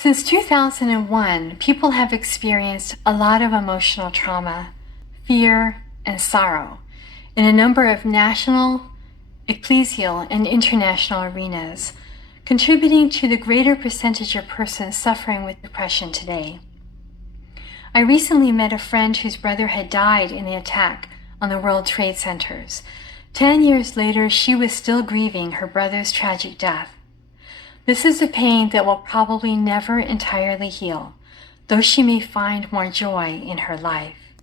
Since 2001, people have experienced a lot of emotional trauma, fear, and sorrow in a number of national, ecclesial, and international arenas, contributing to the greater percentage of persons suffering with depression today. I recently met a friend whose brother had died in the attack on the World Trade Centers. 10 years later, she was still grieving her brother's tragic death. This is a pain that will probably never entirely heal, though she may find more joy in her life.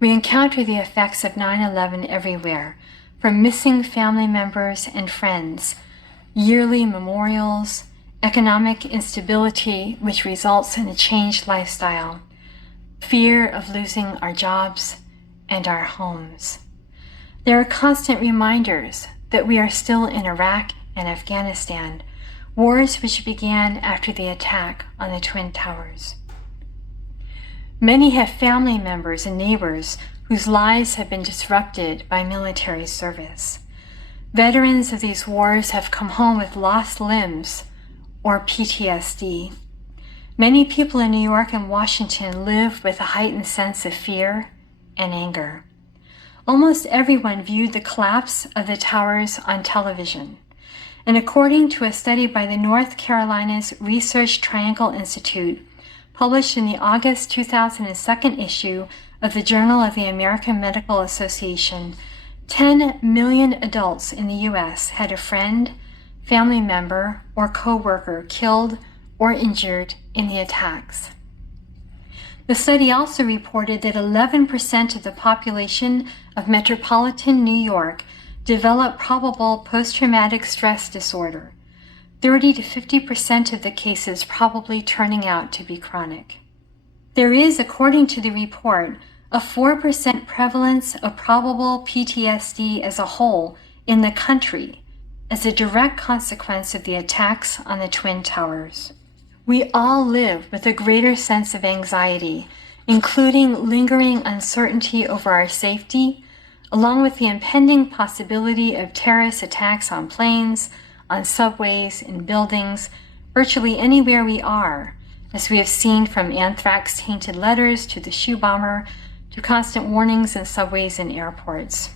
We encounter the effects of 9/11 everywhere, from missing family members and friends, yearly memorials, economic instability which results in a changed lifestyle, fear of losing our jobs and our homes. There are constant reminders that we are still in Iraq and Afghanistan, wars which began after the attack on the Twin Towers. Many have family members and neighbors whose lives have been disrupted by military service. Veterans of these wars have come home with lost limbs or PTSD. Many people in New York and Washington live with a heightened sense of fear and anger. Almost everyone viewed the collapse of the towers on television. And according to a study by the North Carolina's Research Triangle Institute, published in the August 2002 issue of the Journal of the American Medical Association, 10 million adults in the U.S. had a friend, family member, or co-worker killed or injured in the attacks. The study also reported that 11% of the population of metropolitan New York develop probable post-traumatic stress disorder, 30 to 50% of the cases probably turning out to be chronic. There is, according to the report, a 4% prevalence of probable PTSD as a whole in the country as a direct consequence of the attacks on the Twin Towers. We all live with a greater sense of anxiety, including lingering uncertainty over our safety, along with the impending possibility of terrorist attacks on planes, on subways, in buildings, virtually anywhere we are, as we have seen from anthrax-tainted letters to the shoe bomber, to constant warnings in subways and airports.